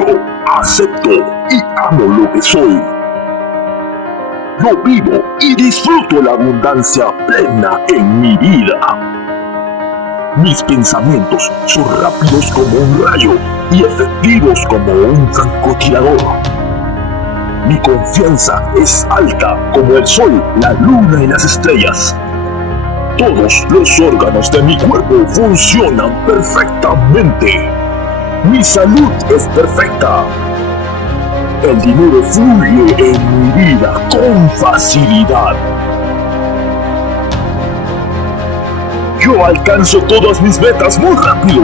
Yo acepto y amo lo que soy. Yo vivo y disfruto la abundancia plena en mi vida. Mis pensamientos son rápidos como un rayo y efectivos como un francotirador. Mi confianza es alta como el sol, la luna y las estrellas. Todos los órganos de mi cuerpo funcionan perfectamente. Mi salud es perfecta. El dinero fluye en mi vida con facilidad. Yo alcanzo todas mis metas muy rápido.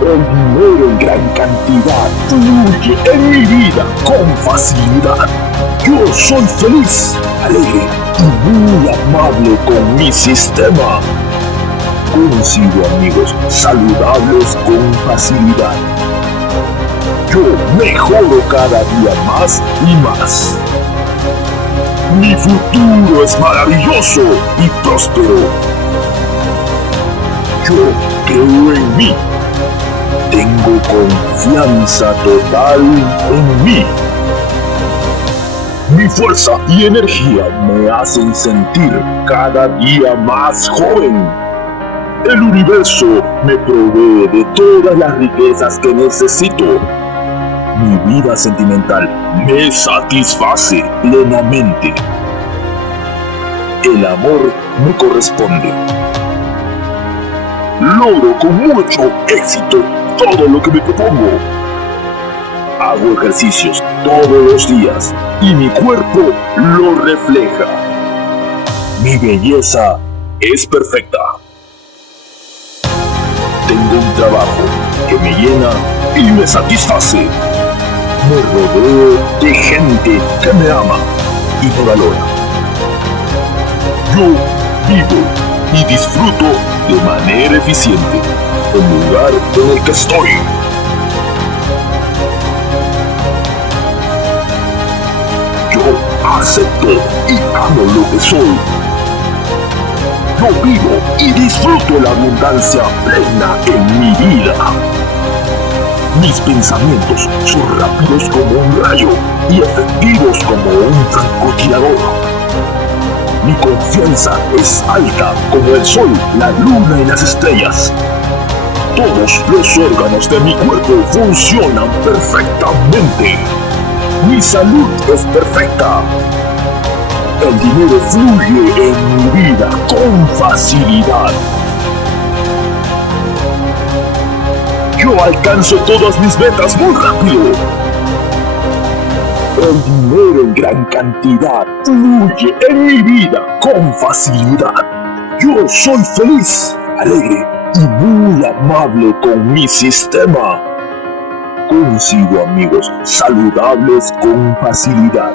El dinero en gran cantidad fluye en mi vida con facilidad. Yo soy feliz, alegre y muy amable con mi sistema. Consigo amigos saludables con facilidad. Yo mejoro cada día más y más. Mi futuro es maravilloso y próspero. Yo creo en mí. Tengo confianza total en mí. Mi fuerza y energía me hacen sentir cada día más joven. El universo me provee de todas las riquezas que necesito. Mi vida sentimental me satisface plenamente. El amor me corresponde. Logro con mucho éxito todo lo que me propongo. Hago ejercicios todos los días y mi cuerpo lo refleja. Mi belleza es perfecta. Tengo un trabajo que me llena y me satisface. Me rodeo de gente que me ama y me valora. Yo vivo y disfruto de manera eficiente el lugar en el que estoy. Yo acepto y amo lo que soy. Yo vivo y disfruto la abundancia plena en mi vida. Mis pensamientos son rápidos como un rayo y efectivos como un francotirador. Mi confianza es alta como el sol, la luna y las estrellas. Todos los órganos de mi cuerpo funcionan perfectamente. Mi salud es perfecta. El dinero fluye en mi vida con facilidad. Yo alcanzo todas mis metas muy rápido. El dinero en gran cantidad fluye en mi vida con facilidad. Yo soy feliz, alegre y muy amable con mi sistema. Consigo amigos saludables con facilidad.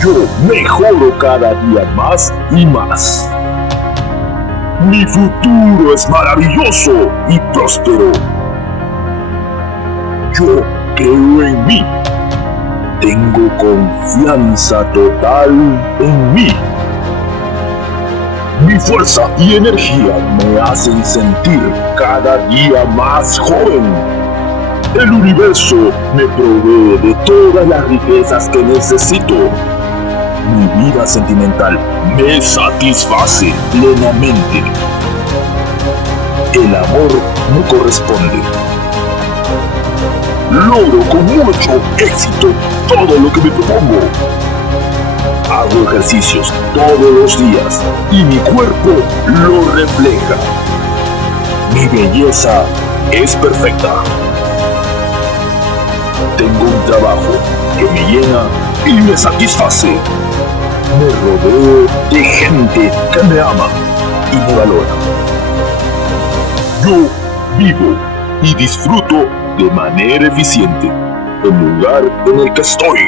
Yo mejoro cada día más y más. Mi futuro es maravilloso y próspero. Yo creo en mí. Tengo confianza total en mí. Mi fuerza y energía me hacen sentir cada día más joven. El universo me provee de todas las riquezas que necesito. Mi vida sentimental me satisface plenamente. El amor me corresponde. Logro con mucho éxito todo lo que me propongo. Hago ejercicios todos los días y mi cuerpo lo refleja. Mi belleza es perfecta. Tengo un trabajo que me llena y me satisface. Me rodeo de gente que me ama y me valora. Yo vivo y disfruto de manera eficiente el lugar en el que estoy.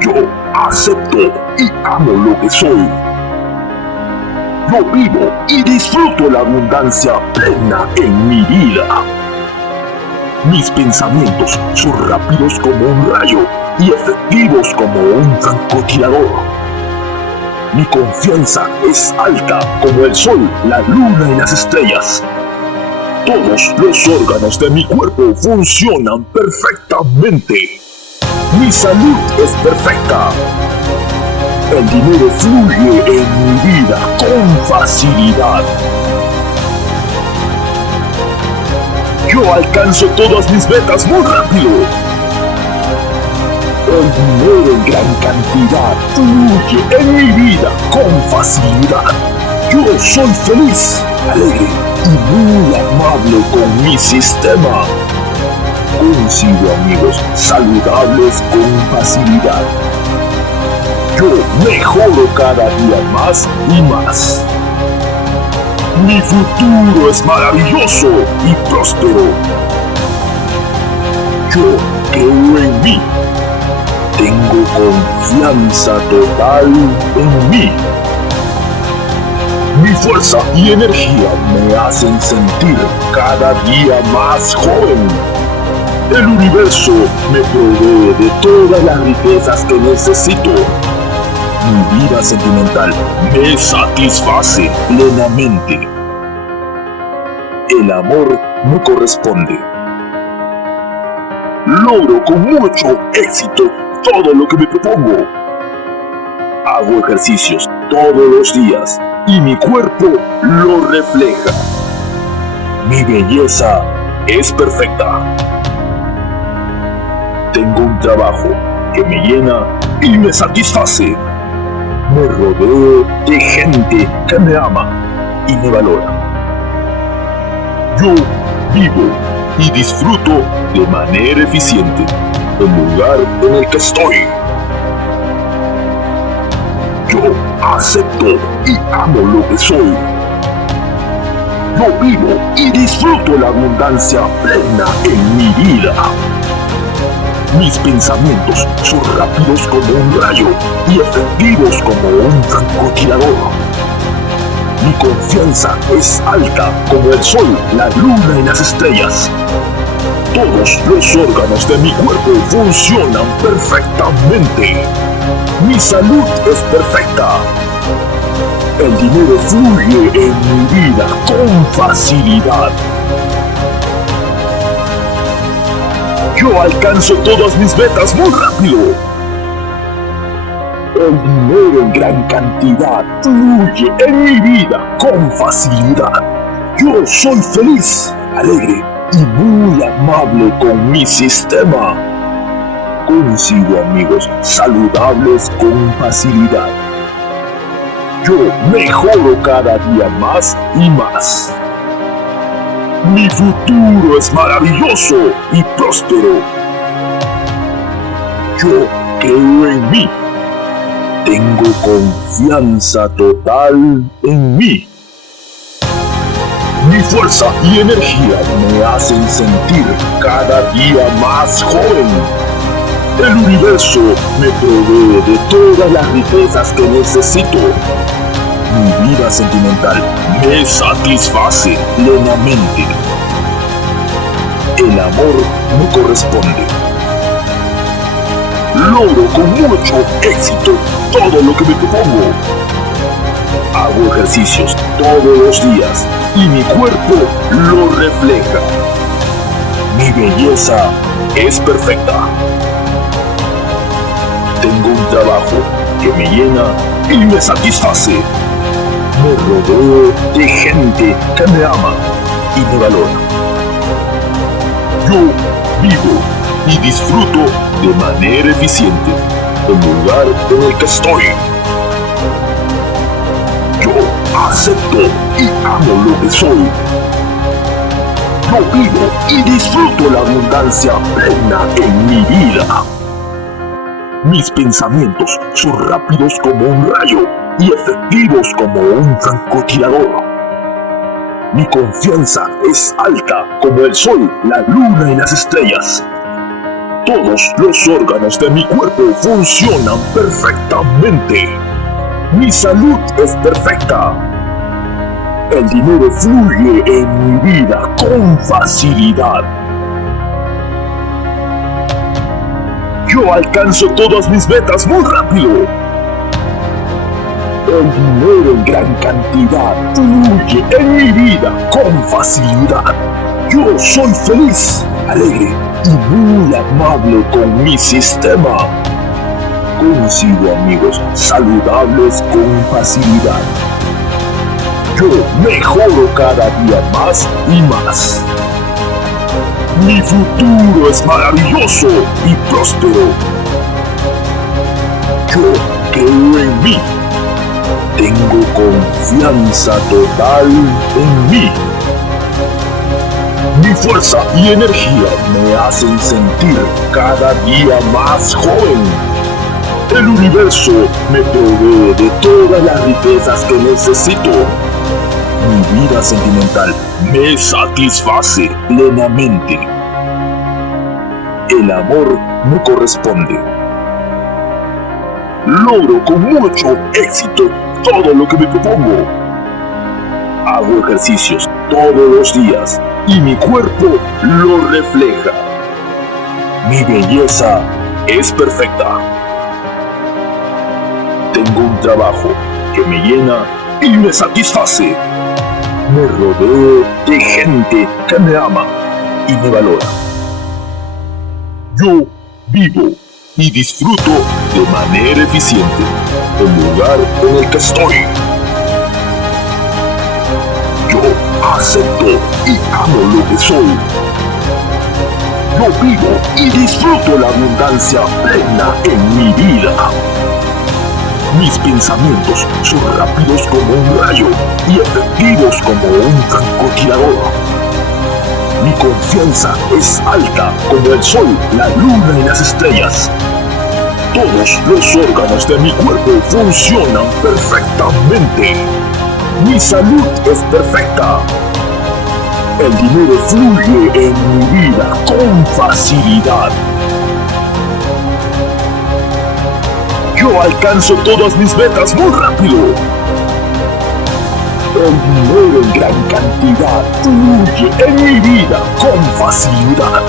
Yo acepto y amo lo que soy. Yo vivo y disfruto la abundancia plena en mi vida. Mis pensamientos son rápidos como un rayo y efectivos como un francotirador. Mi confianza es alta como el sol, la luna y las estrellas. Todos los órganos de mi cuerpo funcionan perfectamente. Mi salud es perfecta. El dinero fluye en mi vida con facilidad. Yo alcanzo todas mis metas muy rápido. El dinero en gran cantidad fluye en mi vida con facilidad. Yo soy feliz, alegre y muy amable con mi sistema. Consigo amigos saludables con facilidad. Yo mejoro cada día más y más. Mi futuro es maravilloso y próspero. Yo creo en mí. Tengo confianza total en mí. Mi fuerza y energía me hacen sentir cada día más joven. El universo me provee de todas las riquezas que necesito. Mi vida sentimental me satisface plenamente. El amor me corresponde. Logro con mucho éxito todo lo que me propongo. Hago ejercicios todos los días y mi cuerpo lo refleja. Mi belleza es perfecta. Tengo un trabajo que me llena y me satisface. Me rodeo de gente que me ama y me valora. Yo vivo y disfruto de manera eficiente el lugar en el que estoy. Yo acepto y amo lo que soy. Yo vivo y disfruto la abundancia plena en mi vida. Mis pensamientos son rápidos como un rayo y efectivos como un francotirador. Mi confianza es alta como el sol, la luna y las estrellas. Todos los órganos de mi cuerpo funcionan perfectamente. Mi salud es perfecta. El dinero fluye en mi vida con facilidad. Yo alcanzo todas mis metas muy rápido. El dinero en gran cantidad fluye en mi vida con facilidad. Yo soy feliz, alegre y muy amable con mi sistema. Consigo amigos saludables con facilidad. Yo mejoro cada día más y más. Mi futuro es maravilloso y próspero. Yo creo en mí. Tengo confianza total en mí. Mi fuerza y energía me hacen sentir cada día más joven. El universo me provee de todas las riquezas que necesito. Mi vida sentimental me satisface plenamente. El amor me corresponde. Logro con mucho éxito todo lo que me propongo. Hago ejercicios todos los días y mi cuerpo lo refleja. Mi belleza es perfecta. Tengo un trabajo que me llena y me satisface. Me rodeo de gente que me ama y me valora. Yo vivo y disfruto de manera eficiente el lugar en el que estoy. Yo acepto y amo lo que soy. Yo vivo y disfruto la abundancia plena en mi vida. Mis pensamientos son rápidos como un rayo y efectivos como un francotirador. Mi confianza es alta como el sol, la luna y las estrellas. Todos los órganos de mi cuerpo funcionan perfectamente. Mi salud es perfecta. El dinero fluye en mi vida con facilidad. Yo alcanzo todas mis metas muy rápido. El dinero en gran cantidad fluye en mi vida con facilidad. Yo soy feliz, alegre y muy amable con mi sistema. Consigo amigos saludables con facilidad. Yo mejoro cada día más y más. Mi futuro es maravilloso y próspero. Yo creo en mí. Tengo confianza total en mí. Mi fuerza y energía me hacen sentir cada día más joven. El universo me provee de todas las riquezas que necesito. Mi vida sentimental me satisface plenamente. El amor me corresponde. Logro con mucho éxito todo lo que me propongo. Hago ejercicios todos los días y mi cuerpo lo refleja. Mi belleza es perfecta. Tengo un trabajo que me llena y me satisface. Me rodeo de gente que me ama y me valora. Yo vivo y disfruto de manera eficiente el lugar en el que estoy. Yo acepto y amo lo que soy. Yo vivo y disfruto la abundancia plena en mi vida. Mis pensamientos son rápidos como un rayo y efectivos como un francotirador. Mi confianza es alta como el sol, la luna y las estrellas. Todos los órganos de mi cuerpo funcionan perfectamente. Mi salud es perfecta. El dinero fluye en mi vida con facilidad. Yo alcanzo todas mis metas muy rápido. El dinero en gran cantidad fluye en mi vida con facilidad.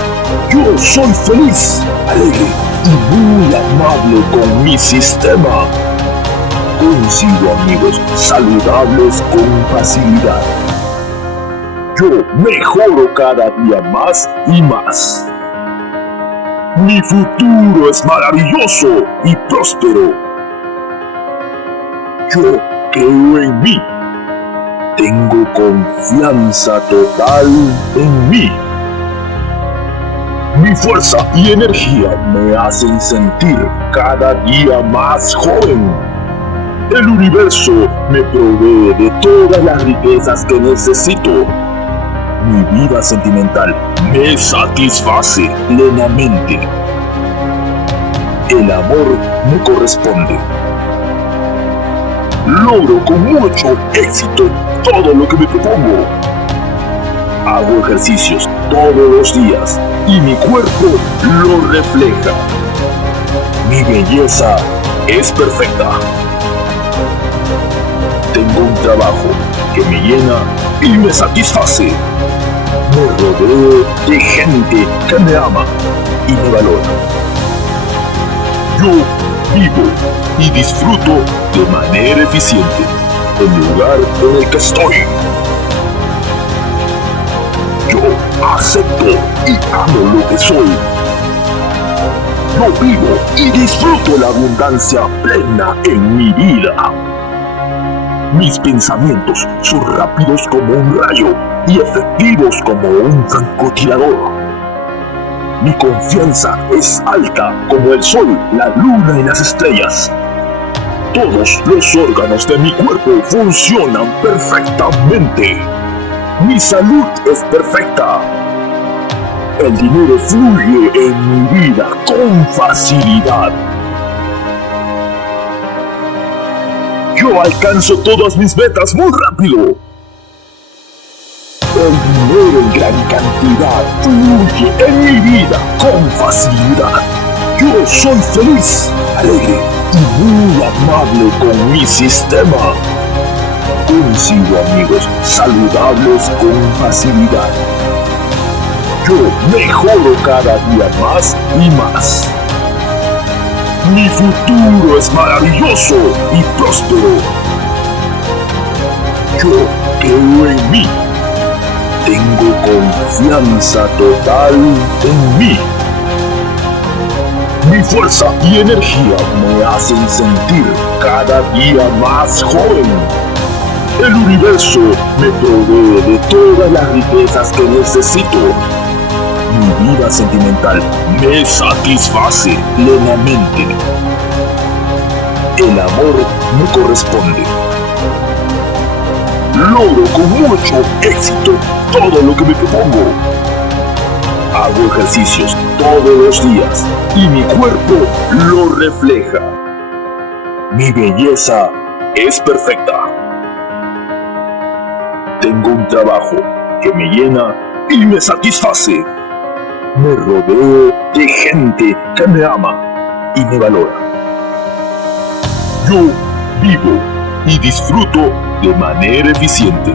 Yo soy feliz, alegre y muy amable con mi sistema. Consigo amigos saludables con facilidad. Yo mejoro cada día más y más. Mi futuro es maravilloso y próspero. Yo creo en mí. Tengo confianza total en mí. Mi fuerza y energía me hacen sentir cada día más joven. El universo me provee de todas las riquezas que necesito. Mi vida sentimental me satisface plenamente. El amor me corresponde. Logro con mucho éxito todo lo que me propongo. Hago ejercicios todos los días y mi cuerpo lo refleja. Mi belleza es perfecta. Tengo un trabajo que me llena y me satisface. Me rodeo de gente que me ama y me valora. Yo vivo y disfruto de manera eficiente el lugar en el que estoy. Yo acepto y amo lo que soy. Yo vivo y disfruto la abundancia plena en mi vida. Mis pensamientos son rápidos como un rayo y efectivos como un francotirador. Mi confianza es alta como el sol, la luna y las estrellas. Todos los órganos de mi cuerpo funcionan perfectamente. Mi salud es perfecta. El dinero fluye en mi vida con facilidad. Yo alcanzo todas mis metas muy rápido. El dinero en gran cantidad fluye en mi vida con facilidad. Yo soy feliz, alegre y muy amable con mi sistema. Consigo amigos saludables con facilidad. Yo mejoro cada día más y más. Mi futuro es maravilloso y próspero. Yo creo en mí. Tengo confianza total en mí. Mi fuerza y energía me hacen sentir cada día más joven. El universo me provee de todas las riquezas que necesito. Mi vida sentimental me satisface plenamente. El amor me corresponde. Logro con mucho éxito todo lo que me propongo. Hago ejercicios todos los días y mi cuerpo lo refleja. Mi belleza es perfecta. Tengo un trabajo que me llena y me satisface. Me rodeo de gente que me ama y me valora. Yo vivo y disfruto de manera eficiente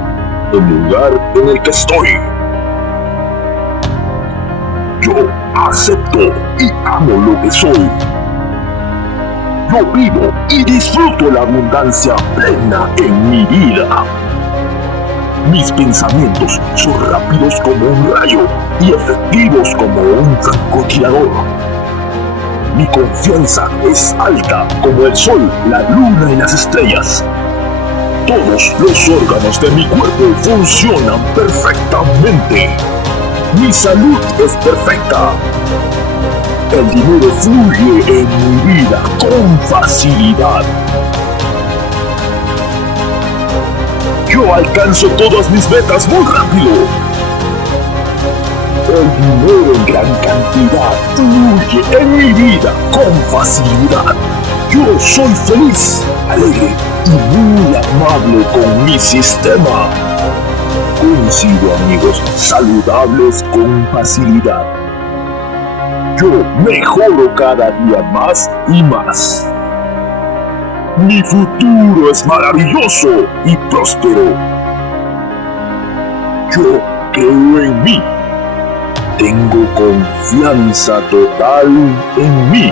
el lugar en el que estoy. Yo acepto y amo lo que soy. Yo vivo y disfruto la abundancia plena en mi vida. Mis pensamientos son rápidos como un rayo y efectivos como un francotirador. Mi confianza es alta como el sol, la luna y las estrellas. Todos los órganos de mi cuerpo funcionan perfectamente. Mi salud es perfecta. El dinero fluye en mi vida con facilidad. Yo alcanzo todas mis metas muy rápido. El dinero en gran cantidad fluye en mi vida con facilidad. Yo soy feliz, alegre y muy amable con mi sistema. Consigo amigos saludables con facilidad. Yo mejoro cada día más y más. Mi futuro es maravilloso y próspero. Yo creo en mí. Tengo confianza total en mí.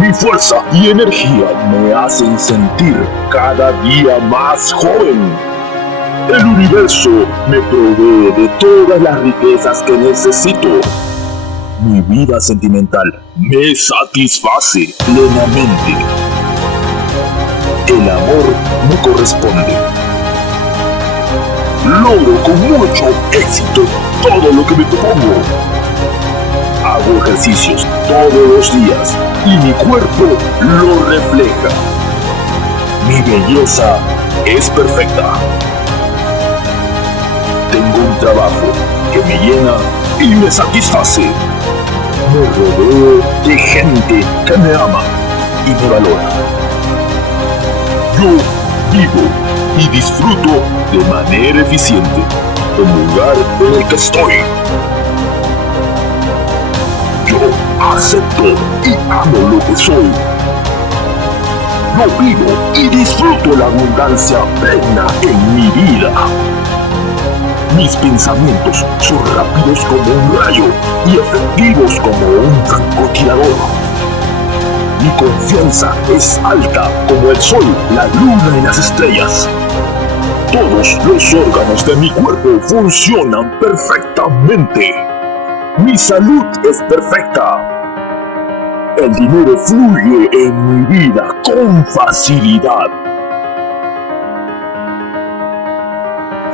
Mi fuerza y energía me hacen sentir cada día más joven. El universo me provee de todas las riquezas que necesito. Mi vida sentimental me satisface plenamente. El amor me corresponde. Logro con mucho éxito todo lo que me propongo. Hago ejercicios todos los días y mi cuerpo lo refleja. Mi belleza es perfecta. Tengo un trabajo que me llena y me satisface. Me rodeo de gente que me ama y me valora. Yo vivo y disfruto de manera eficiente el lugar en el que estoy. Yo acepto y amo lo que soy. Yo vivo y disfruto la abundancia plena en mi vida. Mis pensamientos son rápidos como un rayo y efectivos como un francotirador. Mi confianza es alta como el sol, la luna y las estrellas. Todos los órganos de mi cuerpo funcionan perfectamente. Mi salud es perfecta. El dinero fluye en mi vida con facilidad.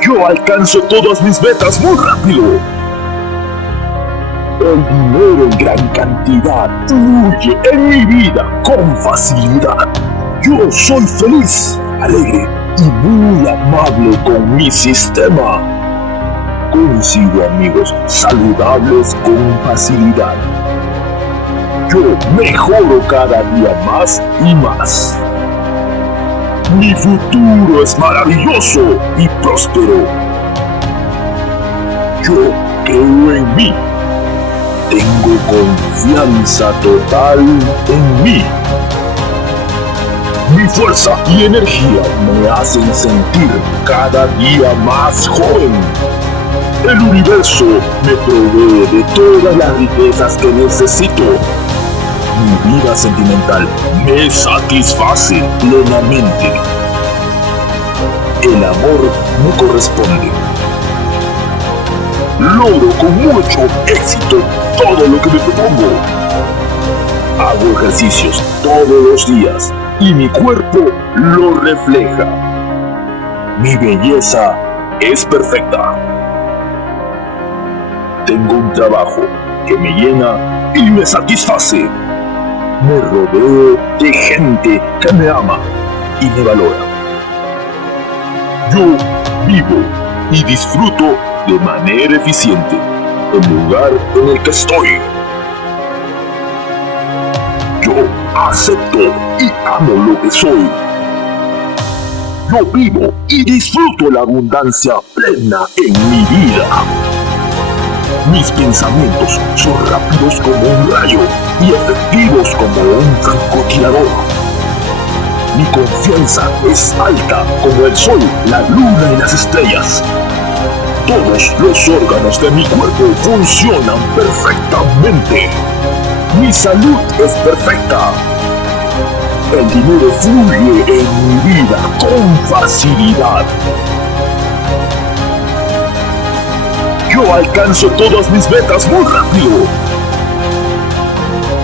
Yo alcanzo todas mis metas muy rápido. El dinero en gran cantidad fluye en mi vida con facilidad. Yo soy feliz, alegre y muy amable con mi sistema. Consigo amigos saludables con facilidad. Yo mejoro cada día más y más. Mi futuro es maravilloso y próspero. Yo creo en mí. Tengo confianza total en mí. Mi fuerza y energía me hacen sentir cada día más joven. El universo me provee de todas las riquezas que necesito. Mi vida sentimental me satisface plenamente. El amor me corresponde. Logro con mucho éxito todo lo que me propongo. Hago ejercicios todos los días y mi cuerpo lo refleja. Mi belleza es perfecta. Tengo un trabajo que me llena y me satisface. Me rodeo de gente que me ama y me valora. Yo vivo y disfruto de manera eficiente el lugar en el que estoy. Yo acepto y amo lo que soy. Yo vivo y disfruto la abundancia plena en mi vida. Mis pensamientos son rápidos como un rayo y efectivos como un francotirador. Mi confianza es alta como el sol, la luna y las estrellas. Todos los órganos de mi cuerpo funcionan perfectamente. Mi salud es perfecta. El dinero fluye en mi vida con facilidad. Yo alcanzo todas mis metas muy rápido.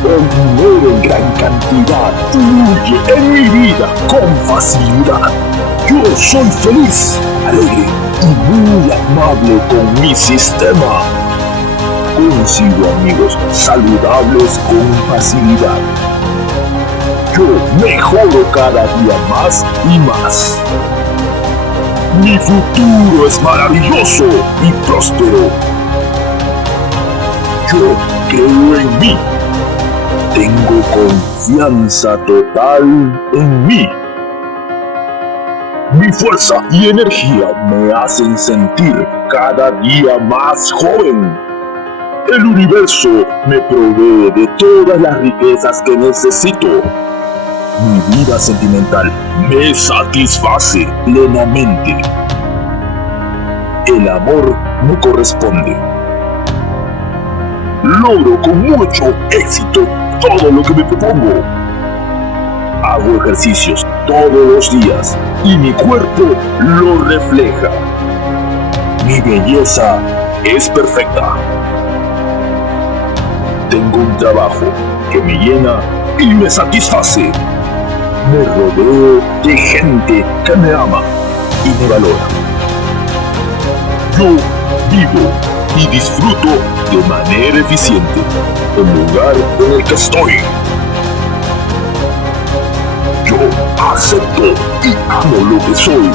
El dinero en gran cantidad fluye en mi vida con facilidad. Yo soy feliz, alegre y muy amable con mi sistema. Consigo amigos saludables con facilidad. Yo mejoro cada día más y más. Mi futuro es maravilloso y próspero. Yo creo en mí. Tengo confianza total en mí. Mi fuerza y energía me hacen sentir cada día más joven. El universo me provee de todas las riquezas que necesito. Mi vida sentimental me satisface plenamente. El amor me corresponde. Logro con mucho éxito todo lo que me propongo. Hago ejercicios todos los días y mi cuerpo lo refleja. Mi belleza es perfecta. Tengo un trabajo que me llena y me satisface. Me rodeo de gente que me ama y me valora. Yo vivo y disfruto de manera eficiente el lugar en el que estoy. Yo acepto y amo lo que soy.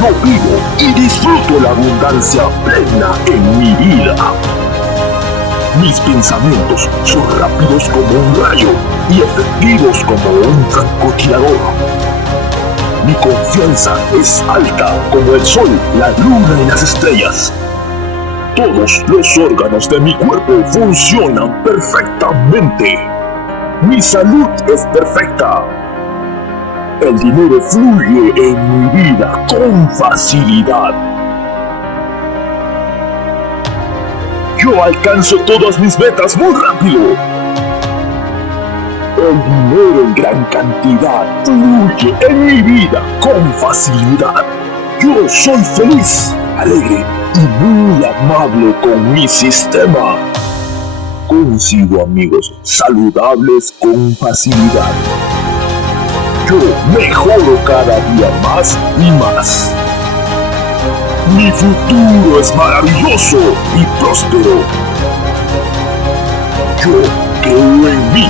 Yo vivo y disfruto la abundancia plena en mi vida. Mis pensamientos son rápidos como un rayo y efectivos como un francotirador. Mi confianza es alta como el sol, la luna y las estrellas. Todos los órganos de mi cuerpo funcionan perfectamente. Mi salud es perfecta. El dinero fluye en mi vida con facilidad. Yo alcanzo todas mis metas muy rápido. El dinero en gran cantidad fluye en mi vida con facilidad. Yo soy feliz, alegre y muy amable con mi sistema. Consigo amigos saludables con facilidad. Yo mejoro cada día más y más. Mi futuro es maravilloso y próspero. Yo creo en mí.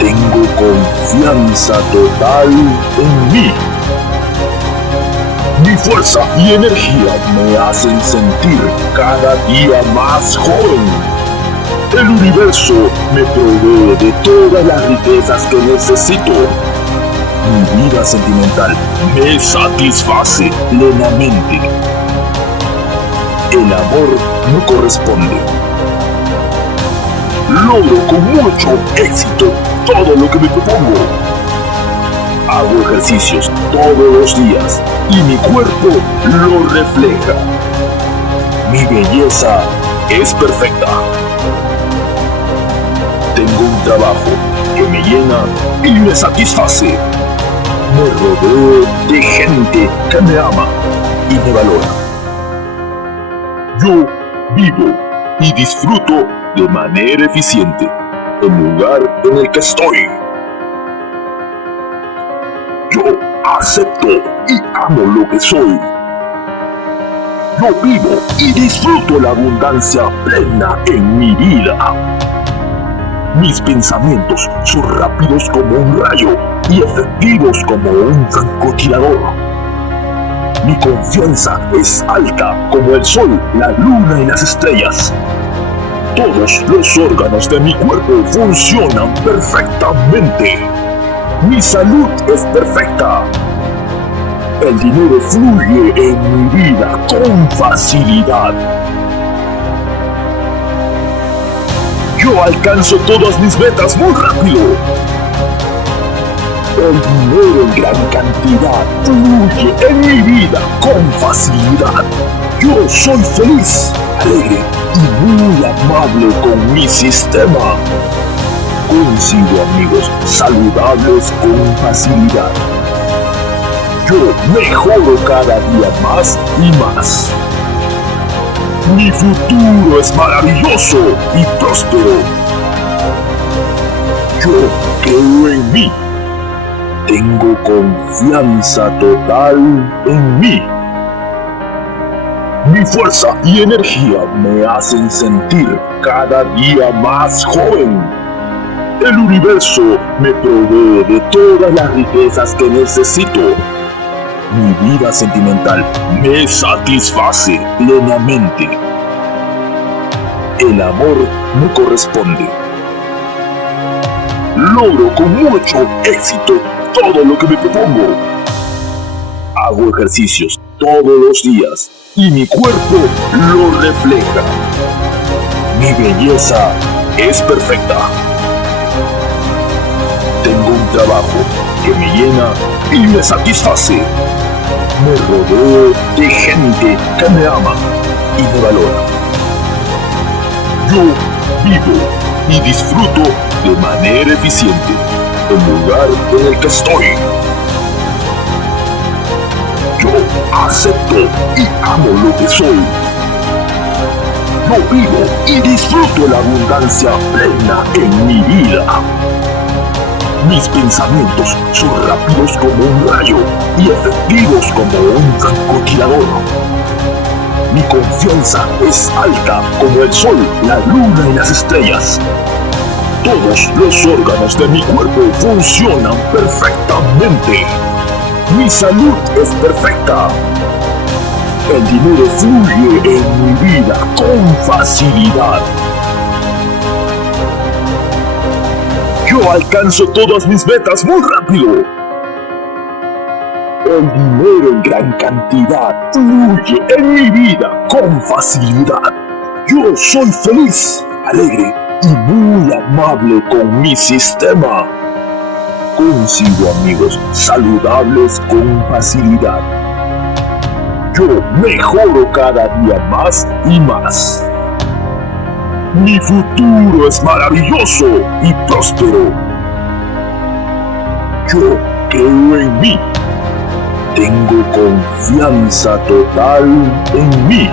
Tengo confianza total en mí. Mi fuerza y energía me hacen sentir cada día más joven. El universo me provee de todas las riquezas que necesito. Mi vida sentimental me satisface plenamente. El amor me corresponde. Logro con mucho éxito todo lo que me propongo. Hago ejercicios todos los días y mi cuerpo lo refleja. Mi belleza es perfecta. Tengo un trabajo que me llena y me satisface. Me rodeo de gente que me ama y me valora. Yo vivo y disfruto de manera eficiente el lugar en el que estoy. Yo acepto y amo lo que soy. Yo vivo y disfruto la abundancia plena en mi vida. Mis pensamientos son rápidos como un rayo y efectivos como un francotirador. Mi confianza es alta como el sol, la luna y las estrellas. Todos los órganos de mi cuerpo funcionan perfectamente. Mi salud es perfecta. El dinero fluye en mi vida con facilidad. Yo alcanzo todas mis metas muy rápido. El dinero en gran cantidad fluye en mi vida con facilidad. Yo soy feliz, alegre y muy amable con mi sistema. Consigo amigos saludables con facilidad. Yo mejoro cada día más y más. Mi futuro es maravilloso y próspero. Yo creo en mí. Tengo confianza total en mí. Mi fuerza y energía me hacen sentir cada día más joven. El universo me provee de todas las riquezas que necesito. Mi vida sentimental me satisface plenamente. El amor me corresponde. Logro con mucho éxito todo lo que me propongo. Hago ejercicios todos los días y mi cuerpo lo refleja. Mi belleza es perfecta. Tengo un trabajo que me llena y me satisface. Me rodeo de gente que me ama y me valora. Yo vivo y disfruto de manera eficiente el lugar en el que estoy. Yo acepto y amo lo que soy. Yo vivo y disfruto la abundancia plena en mi vida. Mis pensamientos son rápidos como un rayo y efectivos como un francotirador. Mi confianza es alta como el sol, la luna y las estrellas. Todos los órganos de mi cuerpo funcionan perfectamente. Mi salud es perfecta. El dinero fluye en mi vida con facilidad. Yo alcanzo todas mis metas muy rápido. El dinero en gran cantidad fluye en mi vida con facilidad. Yo soy feliz, alegre y muy amable con mi sistema. Consigo amigos saludables con facilidad. Yo mejoro cada día más y más. Mi futuro es maravilloso y próspero. Yo creo en mí. Tengo confianza total en mí.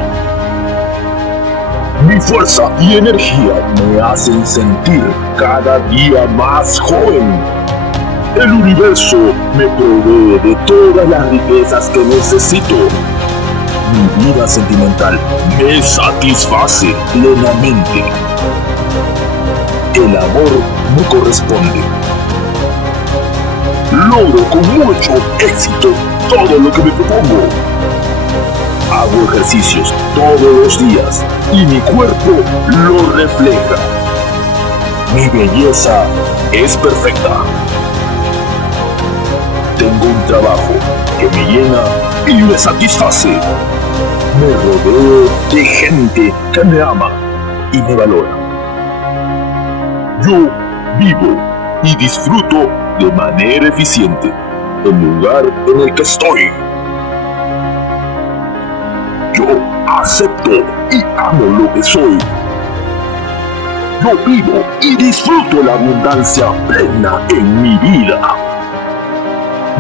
Mi fuerza y energía me hacen sentir cada día más joven. El universo me provee de todas las riquezas que necesito. Mi vida sentimental me satisface plenamente. El amor me corresponde. Logro con mucho éxito todo lo que me propongo. Hago ejercicios todos los días y mi cuerpo lo refleja. Mi belleza es perfecta. Tengo un trabajo que me llena y me satisface. Me rodeo de gente que me ama y me valora. Yo vivo y disfruto de manera eficiente el lugar en el que estoy. Yo acepto y amo lo que soy. Yo vivo y disfruto la abundancia plena en mi vida.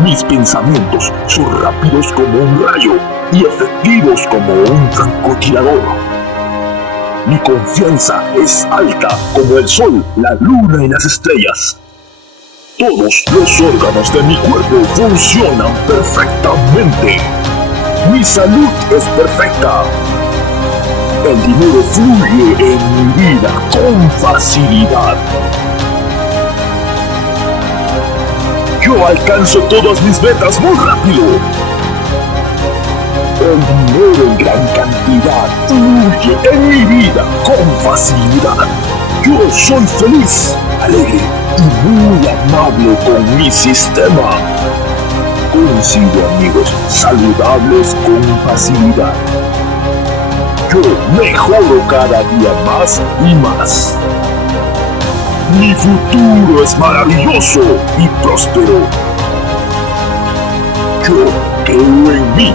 Mis pensamientos son rápidos como un rayo y efectivos como un francotirador. Mi confianza es alta como el sol, la luna y las estrellas. Todos los órganos de mi cuerpo funcionan perfectamente. Mi salud es perfecta. El dinero fluye en mi vida con facilidad. Yo alcanzo todas mis metas muy rápido. El dinero en gran cantidad fluye en mi vida con facilidad. Yo soy feliz, alegre y muy amable con mi sistema. Consigo amigos saludables con facilidad. Yo mejoro cada día más y más. Mi futuro es maravilloso y próspero. Yo creo en mí.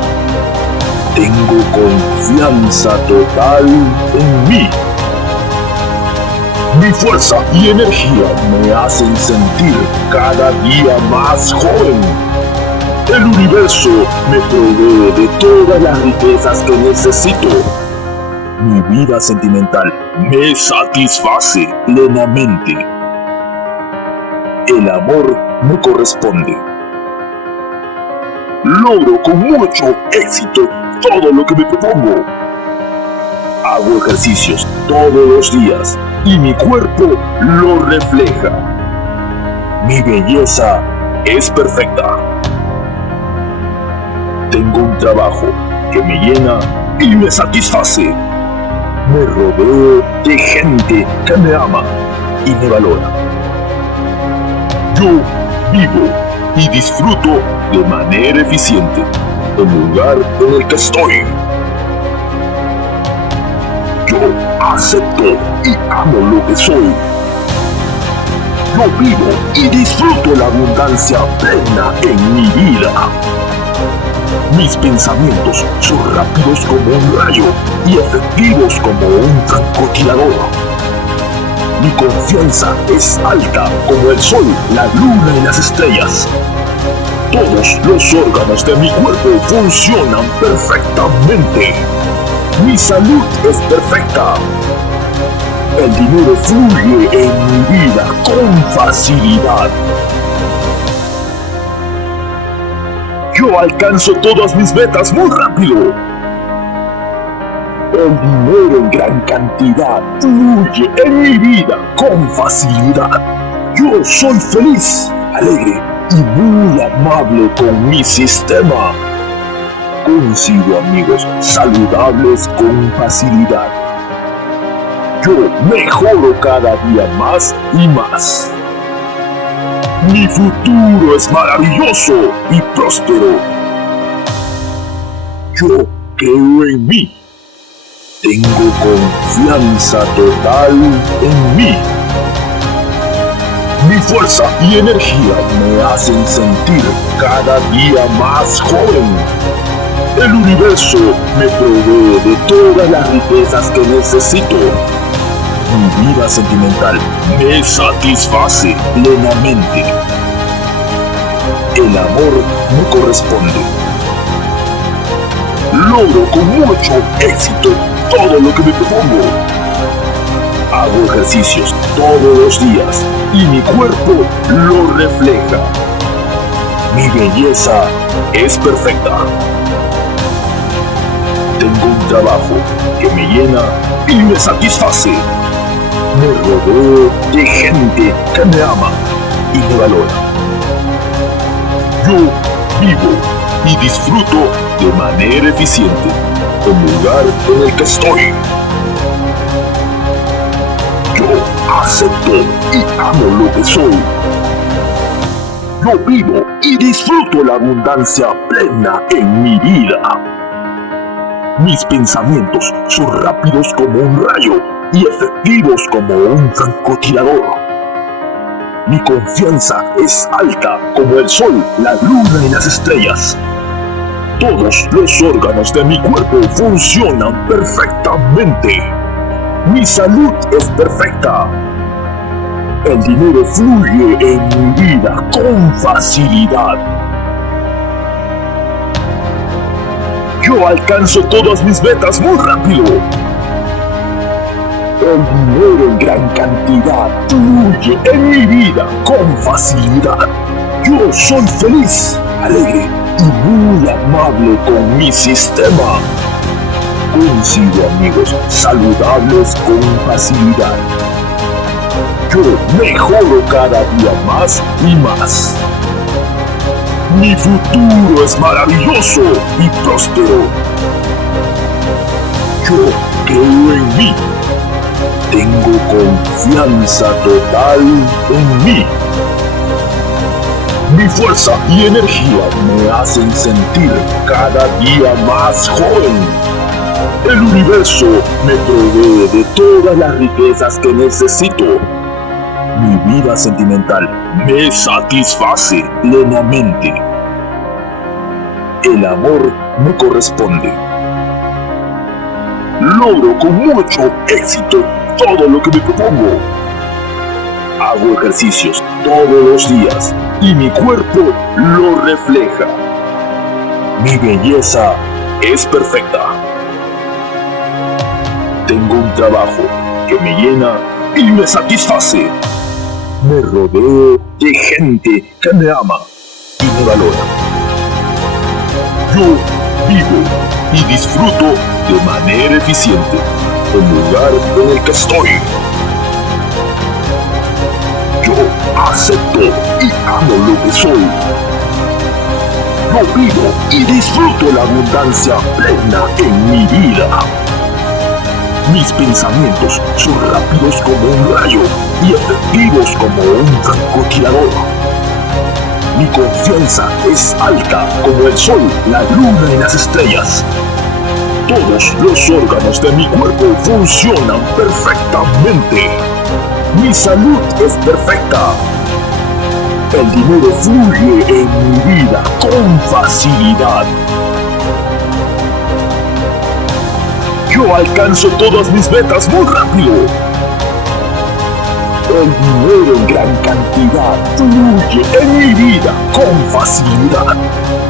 Tengo confianza total en mí. Mi fuerza y energía me hacen sentir cada día más joven. El universo me provee de todas las riquezas que necesito. Mi vida sentimental me satisface plenamente. El amor me corresponde. Logro con mucho éxito todo lo que me propongo. Hago ejercicios todos los días y mi cuerpo lo refleja. Mi belleza es perfecta. Tengo un trabajo que me llena y me satisface. Me rodeo de gente que me ama y me valora. Yo vivo y disfruto de manera eficiente el lugar en el que estoy. Yo acepto y amo lo que soy. Yo vivo y disfruto la abundancia plena en mi vida. Mis pensamientos son rápidos como un rayo y efectivos como un francotirador. Mi confianza es alta como el sol, la luna y las estrellas. Todos los órganos de mi cuerpo funcionan perfectamente. Mi salud es perfecta. El dinero fluye en mi vida con facilidad. Yo alcanzo todas mis metas muy rápido. El dinero en gran cantidad fluye en mi vida con facilidad. Yo soy feliz, alegre y muy amable con mi sistema. Consigo amigos saludables con facilidad. Yo mejoro cada día más y más. Mi futuro es maravilloso y próspero. Yo creo en mí. Tengo confianza total en mí. Mi fuerza y energía me hacen sentir cada día más joven. El universo me provee de todas las riquezas que necesito. Mi vida sentimental me satisface plenamente. El amor me corresponde. Logro con mucho éxito todo lo que me propongo. Hago ejercicios todos los días y mi cuerpo lo refleja. Mi belleza es perfecta. Tengo un trabajo que me llena y me satisface. Me rodeo de gente que me ama y me valora. Yo vivo y disfruto de manera eficiente el lugar en el que estoy. Yo acepto y amo lo que soy. Yo vivo y disfruto la abundancia plena en mi vida. Mis pensamientos son rápidos como un rayo y efectivos como un francotirador. Mi confianza es alta como el sol, la luna y las estrellas. Todos los órganos de mi cuerpo funcionan perfectamente. Mi salud es perfecta. El dinero fluye en mi vida con facilidad. Yo alcanzo todas mis metas muy rápido. El dinero en gran cantidad fluye en mi vida con facilidad. Yo soy feliz, alegre y muy amable con mi sistema. Consigo amigos saludables con facilidad. Yo mejoro cada día más y más. Mi futuro es maravilloso y próspero. Yo creo en mí. Tengo confianza total en mí. Mi fuerza y energía me hacen sentir cada día más joven. El universo me provee de todas las riquezas que necesito. Mi vida sentimental me satisface plenamente. El amor me corresponde. Logro con mucho éxito todo lo que me propongo. Hago ejercicios todos los días y mi cuerpo lo refleja. Mi belleza es perfecta. Tengo un trabajo que me llena y me satisface. Me rodeo de gente que me ama y me valora. Yo vivo y disfruto de manera eficiente el lugar en el que estoy. Yo acepto y amo lo que soy. Yo vivo y disfruto la abundancia plena en mi vida. Mis pensamientos son rápidos como un rayo y efectivos como un francotirador. Mi confianza es alta como el sol, la luna y las estrellas. Todos los órganos de mi cuerpo funcionan perfectamente. Mi salud es perfecta. El dinero fluye en mi vida con facilidad. Yo alcanzo todas mis metas muy rápido. El dinero en gran cantidad fluye en mi vida con facilidad.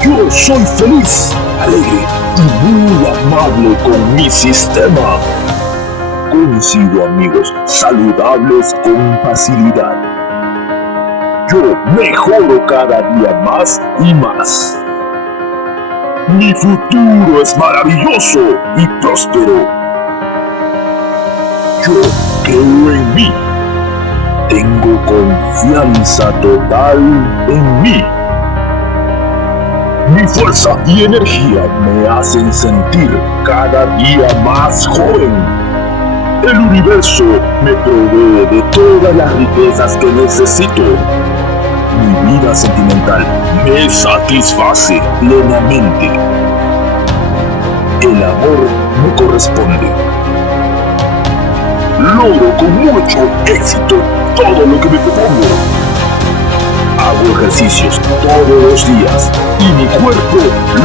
Yo soy feliz, alegre y muy amable con mi sistema. Consigo amigos saludables con facilidad. Yo mejoro cada día más y más. Mi futuro es maravilloso y próspero. Yo creo en mí. Tengo confianza total en mí. Mi fuerza y energía me hacen sentir cada día más joven. El universo me provee de todas las riquezas que necesito. Mi vida sentimental me satisface plenamente. El amor me corresponde. Logro con mucho éxito todo lo que me propongo. Hago ejercicios todos los días y mi cuerpo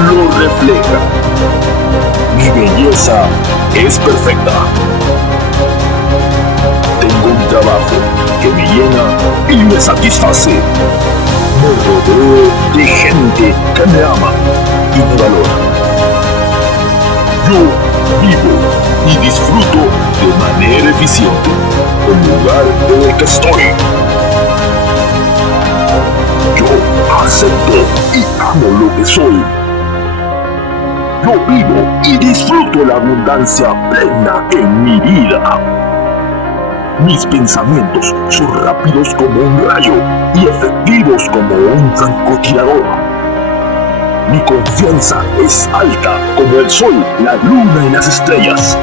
lo refleja. Mi belleza es perfecta. Tengo un trabajo que me llena y me satisface. Me rodeo de gente que me ama y me valora. Yo vivo y disfruto de manera eficiente el lugar en el que estoy. Yo acepto y amo lo que soy. Yo vivo y disfruto la abundancia plena en mi vida. Mis pensamientos son rápidos como un rayo y efectivos como un francotirador. Mi confianza es alta como el sol, la luna y las estrellas.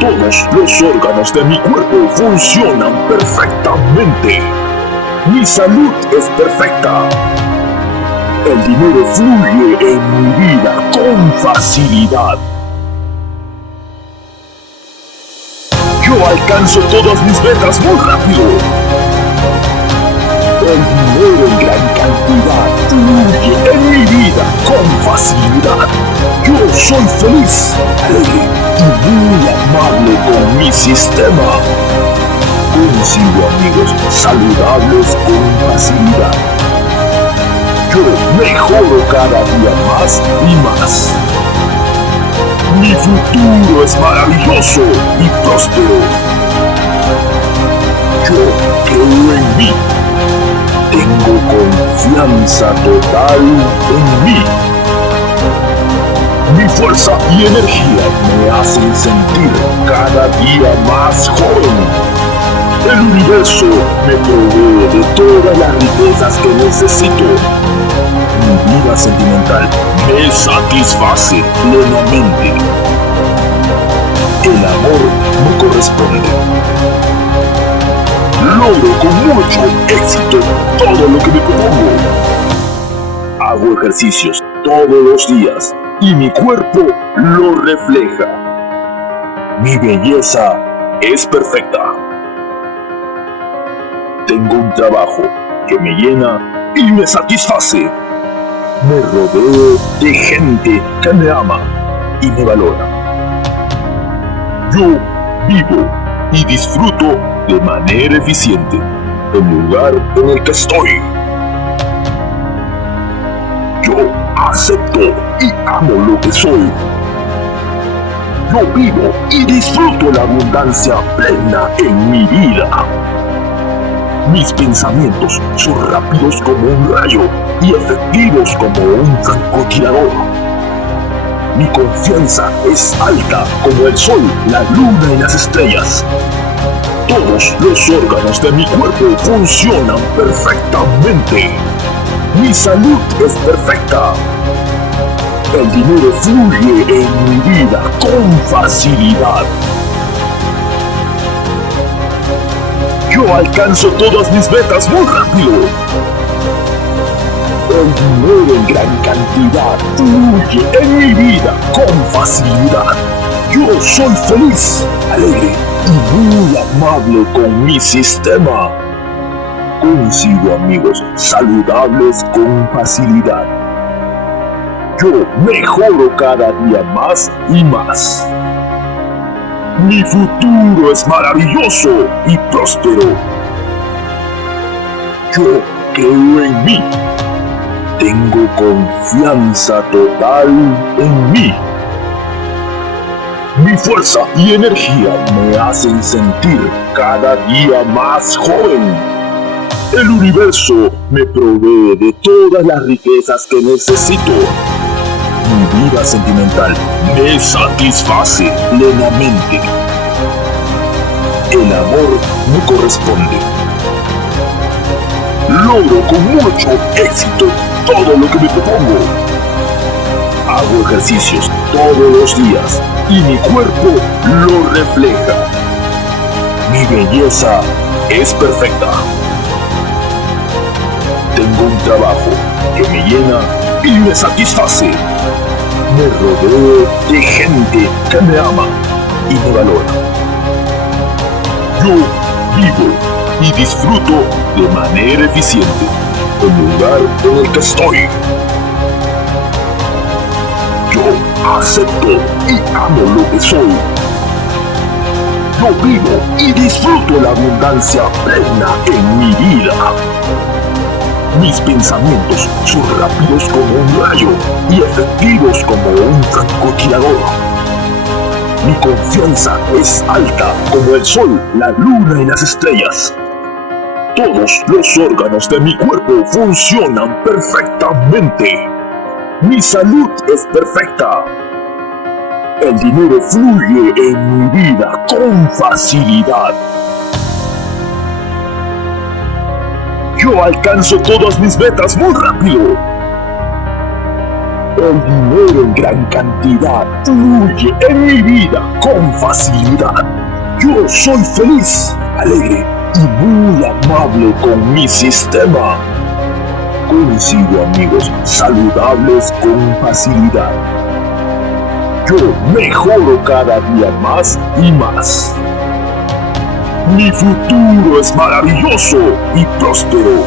Todos los órganos de mi cuerpo funcionan perfectamente. Mi salud es perfecta. El dinero fluye en mi vida con facilidad. Yo alcanzo todas mis metas muy rápido. El dinero en gran cantidad fluye en mi vida con facilidad. Yo soy feliz, alegre y muy amable con mi sistema. Consigo amigos saludables con facilidad. Yo mejoro cada día más y más. Mi futuro es maravilloso y próspero. Yo creo en mí. Tengo confianza total en mí. Mi fuerza y energía me hacen sentir cada día más joven. El universo me provee de todas las riquezas que necesito. Mi vida sentimental me satisface plenamente. El amor me corresponde. Logro con mucho éxito todo lo que me propongo. Hago ejercicios todos los días y mi cuerpo lo refleja. Mi belleza es perfecta. Tengo un trabajo que me llena y me satisface. Me rodeo de gente que me ama y me valora. Yo vivo y disfruto de manera eficiente el lugar en el que estoy. Yo acepto y amo lo que soy. Yo vivo y disfruto la abundancia plena en mi vida. Mis pensamientos son rápidos como un rayo y efectivos como un francotirador. Mi confianza es alta como el sol, la luna y las estrellas. Todos los órganos de mi cuerpo funcionan perfectamente. Mi salud es perfecta. El dinero fluye en mi vida con facilidad. Yo alcanzo todas mis metas muy rápido. El dinero en gran cantidad fluye en mi vida con facilidad. Yo soy feliz, alegre y muy amable con mi sistema. Consigo amigos saludables con facilidad. Yo mejoro cada día más y más. Mi futuro es maravilloso y próspero. Yo creo en mí. Tengo confianza total en mí. Mi fuerza y energía me hacen sentir cada día más joven. El universo me provee de todas las riquezas que necesito. Mi vida sentimental me satisface plenamente. El amor me corresponde. Logro con mucho éxito todo lo que me propongo. Hago ejercicios todos los días y mi cuerpo lo refleja. Mi belleza es perfecta. Tengo un trabajo que me llena y me satisface. Me rodeo de gente que me ama y me valora. Yo vivo y disfruto de manera eficiente el lugar en el que estoy. Yo acepto y amo lo que soy. Yo vivo y disfruto la abundancia plena en mi vida. Mis pensamientos son rápidos como un rayo y efectivos como un francotirador. Mi confianza es alta como el sol, la luna y las estrellas. Todos los órganos de mi cuerpo funcionan perfectamente. Mi salud es perfecta. El dinero fluye en mi vida con facilidad. Yo alcanzo todas mis metas muy rápido. El dinero en gran cantidad fluye en mi vida con facilidad. Yo soy feliz, alegre y muy amable con mi sistema. Consigo amigos saludables con facilidad. Yo mejoro cada día más y más. Mi futuro es maravilloso y próspero.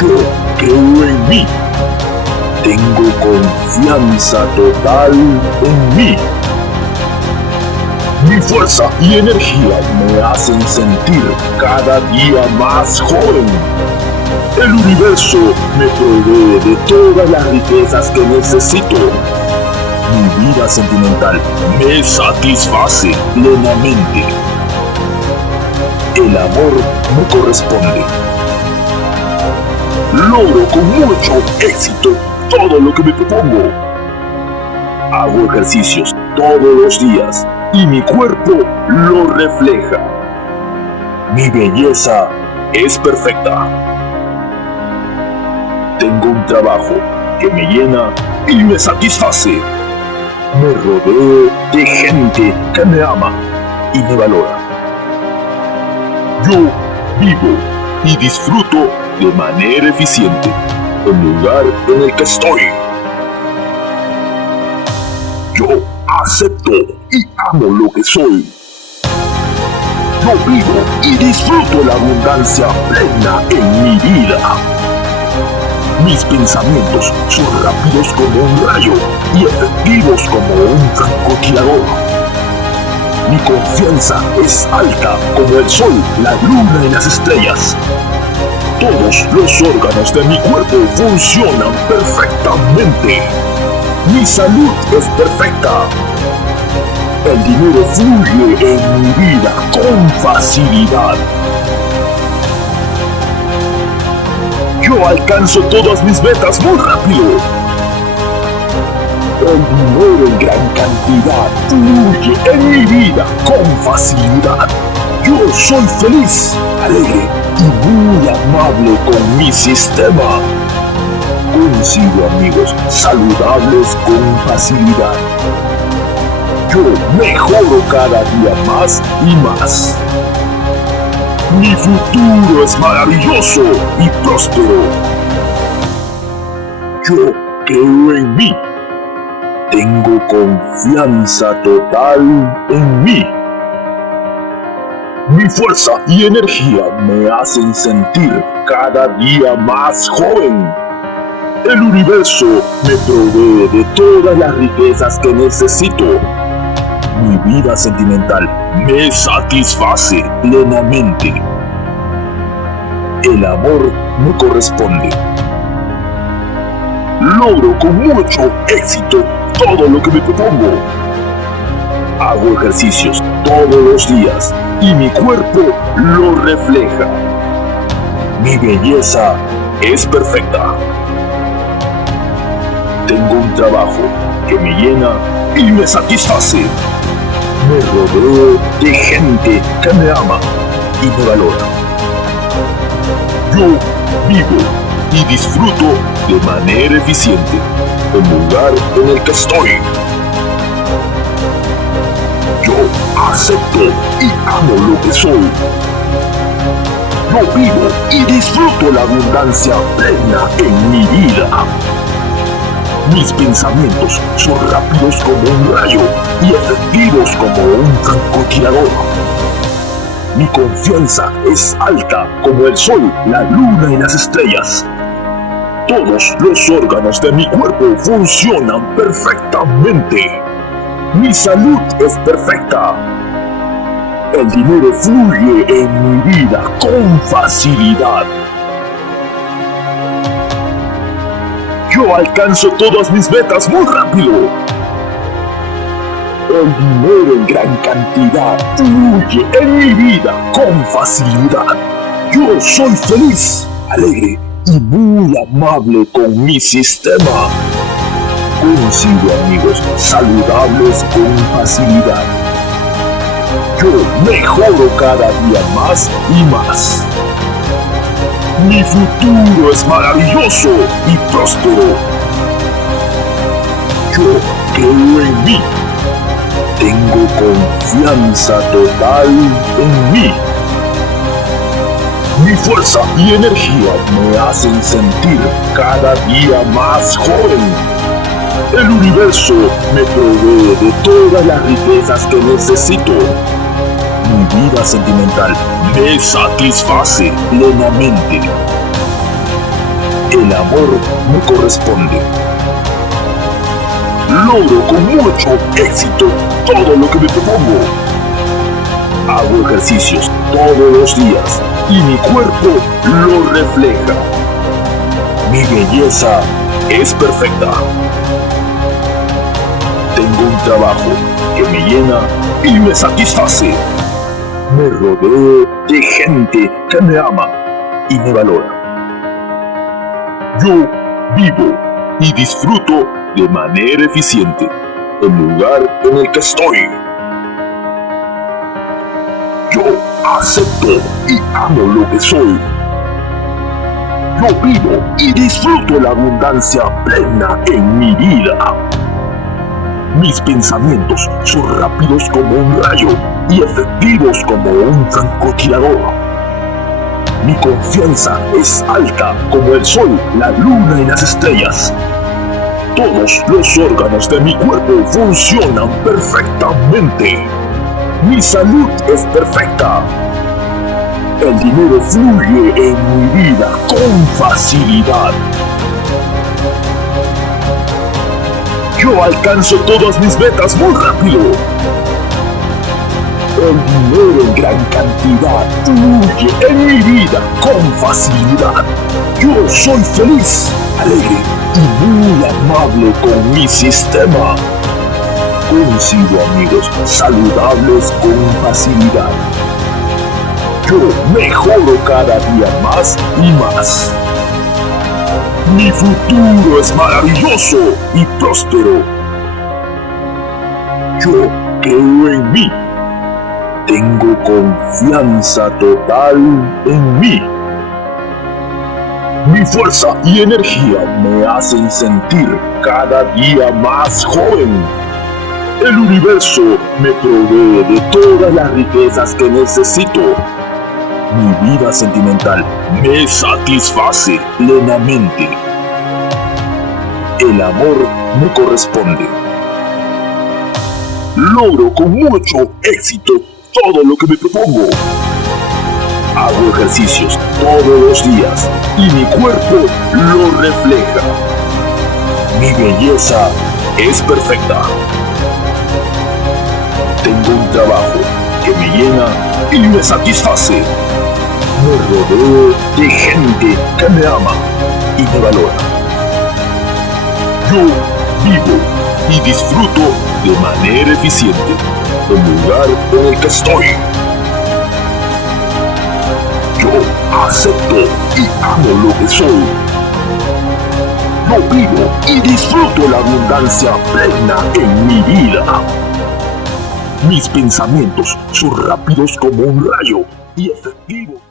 Yo creo en mí. Tengo confianza total en mí. Mi fuerza y energía me hacen sentir cada día más joven. El universo me provee de todas las riquezas que necesito. Mi vida sentimental me satisface plenamente. El amor me corresponde. Logro con mucho éxito todo lo que me propongo. Hago ejercicios todos los días y mi cuerpo lo refleja. Mi belleza es perfecta. Tengo un trabajo que me llena y me satisface. Me rodeo de gente que me ama y me valora. Yo vivo y disfruto de manera eficiente el lugar en el que estoy. Yo acepto y amo lo que soy. Yo vivo y disfruto la abundancia plena en mi vida. Mis pensamientos son rápidos como un rayo y efectivos como un francotirador. Mi confianza es alta como el sol, la luna y las estrellas. Todos los órganos de mi cuerpo funcionan perfectamente. Mi salud es perfecta. El dinero fluye en mi vida con facilidad. Yo alcanzo todas mis metas muy rápido. El dinero en gran cantidad fluye en mi vida con facilidad. Yo soy feliz, alegre y muy amable con mi sistema. Consigo amigos saludables con facilidad. Yo mejoro cada día más y más. Mi futuro es maravilloso y próspero. Yo creo en mí. Tengo confianza total en mí. Mi fuerza y energía me hacen sentir cada día más joven. El universo me provee de todas las riquezas que necesito. Mi vida sentimental me satisface plenamente. El amor me corresponde. Logro con mucho éxito todo lo que me propongo. Hago ejercicios todos los días y mi cuerpo lo refleja. Mi belleza es perfecta. Tengo un trabajo que me llena y me satisface. Me rodeo de gente que me ama y me valora. Yo vivo y disfruto de manera eficiente el lugar en el que estoy. Yo acepto y amo lo que soy. Yo vivo y disfruto la abundancia plena en mi vida. Mis pensamientos son rápidos como un rayo y efectivos como un francotirador. Mi confianza es alta como el sol, la luna y las estrellas. Todos los órganos de mi cuerpo funcionan perfectamente. Mi salud es perfecta. El dinero fluye en mi vida con facilidad. Yo alcanzo todas mis metas muy rápido. El dinero en gran cantidad fluye en mi vida con facilidad. Yo soy feliz, alegre y muy amable con mi sistema. Consigo amigos saludables con facilidad. Yo mejoro cada día más y más. Mi futuro es maravilloso y próspero. Yo creo en mí. Tengo confianza total en mí. Mi fuerza y energía me hacen sentir cada día más joven. El universo me provee de todas las riquezas que necesito. Mi vida sentimental me satisface plenamente. El amor me corresponde. Logro con mucho éxito todo lo que me propongo. Hago ejercicios todos los días y mi cuerpo lo refleja. Mi belleza es perfecta. Tengo un trabajo que me llena y me satisface. Me rodeo de gente que me ama y me valora. Yo vivo y disfruto de manera eficiente el lugar en el que estoy. Yo acepto y amo lo que soy. Yo vivo y disfruto la abundancia plena en mi vida. Mis pensamientos son rápidos como un rayo y efectivos como un francotirador. Mi confianza es alta como el sol, la luna y las estrellas. Todos los órganos de mi cuerpo funcionan perfectamente. Mi salud es perfecta. El dinero fluye en mi vida con facilidad. Yo alcanzo todas mis metas muy rápido. El dinero en gran cantidad fluye en mi vida con facilidad. Yo soy feliz, alegre y muy amable con mi sistema. Consigo amigos saludables con facilidad. Yo mejoro cada día más y más. Mi futuro es maravilloso y próspero. Yo creo en mí. Tengo confianza total en mí. Mi fuerza y energía me hacen sentir cada día más joven. El universo me provee de todas las riquezas que necesito. Mi vida sentimental me satisface plenamente. El amor me corresponde. Logro con mucho éxito todo lo que me propongo. Hago ejercicios todos los días y mi cuerpo lo refleja. Mi belleza es perfecta. Tengo un trabajo que me llena y me satisface. Me rodeo de gente que me ama y me valora. Yo vivo y disfruto de manera eficiente el lugar en el que estoy. Yo acepto y amo lo que soy. Yo vivo y disfruto la abundancia plena en mi vida. Mis pensamientos son rápidos como un rayo y efectivos.